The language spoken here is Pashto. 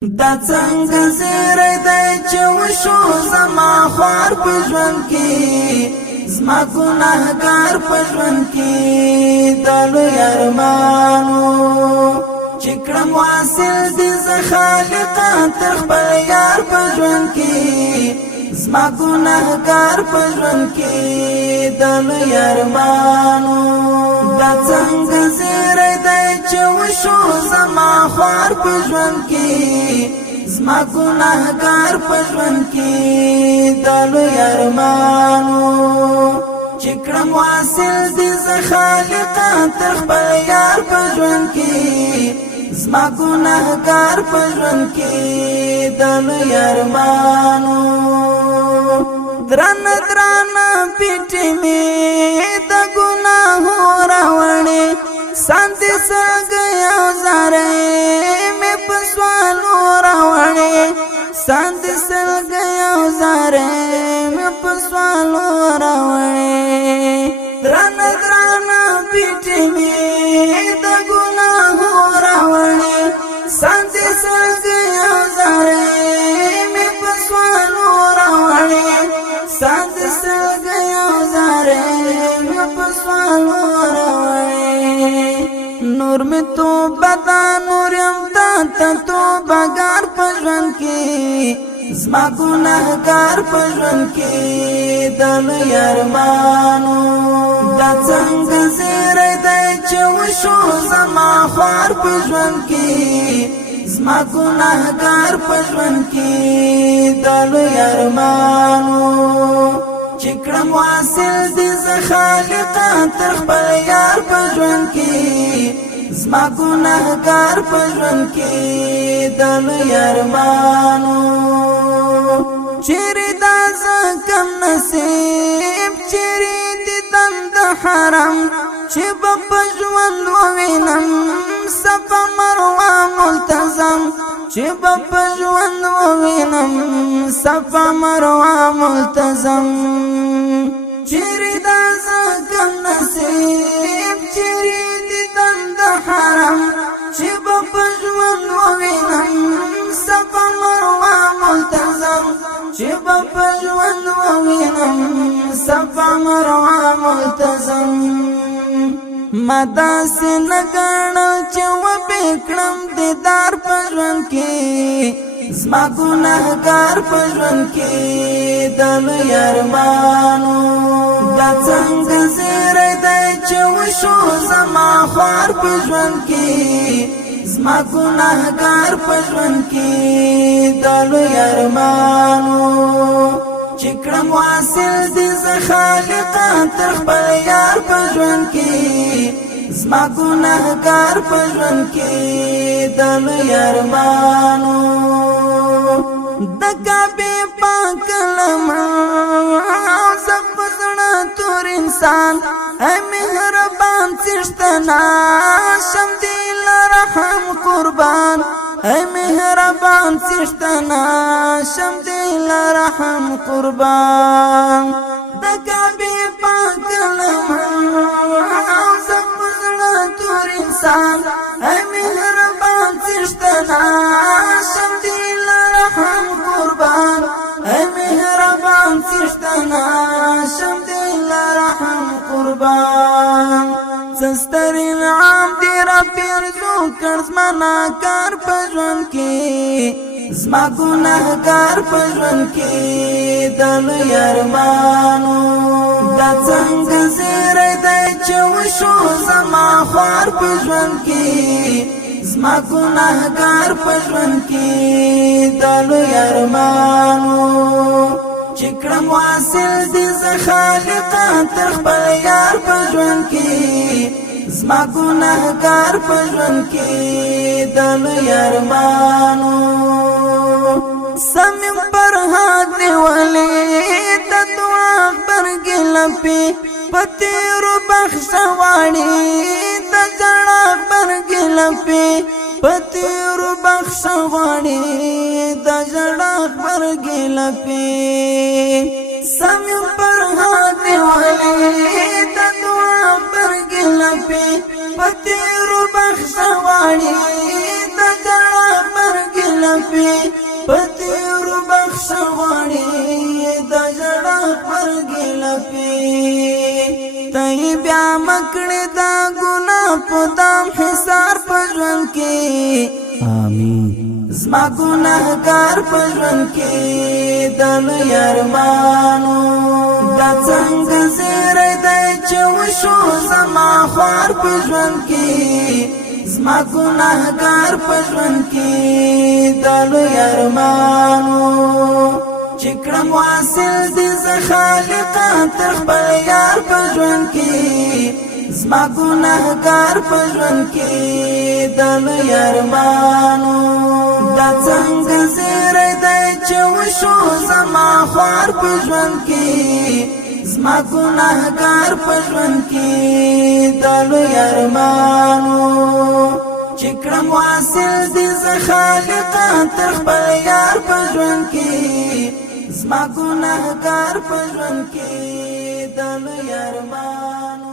دا څنګه زیری دی چې وشو زما خوار په ژوند کې زما ګناهګار په ژوند کې د لوی ارمانو چې کړم واصل دې زه خالقه تر خپل یار په ژوند کې زما ګناهګار په ژوند کې د لوی ارمانو دا څنګه زیری دی چې وشو زما خوار په ژوند کې زما ګناهګار په ژوند کې د لوی ارمانو چې کړم واصل دې زه خالقه تر خپل یار په ژوند کې زما ګناهګار په ژوند کې د لوی ارمانو درن درن پیټې مې د ګناهو راوړې ساند سګیا زارې مې په سوالو راوړې ساند سګیا زارې مې په سوالو راوړې درن درن پیټې مې د ګناهو راوړې ساند سګیا زارې مې په سوالو راوړې ساند سګیا زارې مې په سوالو راوړې نور می تو بدا نور یم تا تو بګار په ژوند کې زما ګناهګار په ژوند کې د لوی ارمانو دا څنګه زیری دی چې وشو زما خوار په ژوند کې زما ګناهګار په ژوند کې د لوی ارمانو چې کړم واصل دې زه خالقه تر خپل یار په ژوند کې زما ګناهګار په ژوند کې د لوی ارمانو چیرې دا زه کم نصیب چیرې دې دند حرام چې به په ژوند ووینم صفا مروه ملتزم چې به په ژوند ووینم صفا مروه ملتزم چیرې دا زه کم نصیب چیرې دې دند حرام چې به په ژوند ووینم صفا مروه ملتزم چې به په ژوند ووینم صفا مروه ملتزم ما داسې نه ګڼل چې وبکړم دیدار په ژوند کې زما ګناهګار په ژوند کې د لوی ارمانو دا څنګه زیری دی چې وشو زما خوار په ژوند کې زما ګناهګار په ژوند کې د لوی ارمانو چې کړم واصل دې زه خالقه تر خپل یار په ژوند کې زما ګناهګار په ژوند کې د لوی ارمانو د کعبې پاک لمن زه په زړه تور انسان ای مهربان څښتنه شم دې له رحم قربان ای مهربان څښتنه شم دې له رحم قربان د کعبې پاک لمن زه په زړه تور انسان ای مهربان څښتنه شم دې له رحم قربان ای مهربان څښتنه شم دې له رحم قربان ستر انعام دې را پیرزو کړ زما ناکار په ژوند کې زما ګناهګار په ژوند کې د لوی ارمانو دا څنګه زیری دی چې وشو زما خوار په ژوند کې زما ګناهګار په ژوند کې د لوی ارمانو چې کړم واصل دې زه خالقه تر خپل یار په ژوند کې زما ګناهګار په ژوند کې د لوی ارمانو سمیم پر حق نیولې د دعا برګې لپې په تیرو بخښه غواړي د ژړا برګې لپې په تیرو بخښه غواړي د ژړا برګې لپې سمیم پر حق نیولې د دعا برګې لپې په تیرو بخښه غواړي د ژړا برګې لپې ربي پتیر بخش غړي د جړه پرګي لپی تای بیا مکړه دا ګناه په دام حسار پژن کې آمین زما ګناهګار پژن کې دل یارمانو دا څنګه زیری دی چې وشو زما خوار پژن کې زما ګناهګار پژن کې دل یارمانو چکړم واصل دې ز خالق تر خپل یار پژن کې زما ګناهګار پژن کې دل یارمانو دا څنګه زیری دی چې وشو زما خوار پژن کې زما ګناهګار پژن کې دل یارمانو چکړم واصل دې ز خالق تر خپل یار پژن کې زما ګناهګار پژن کې دل یارمانو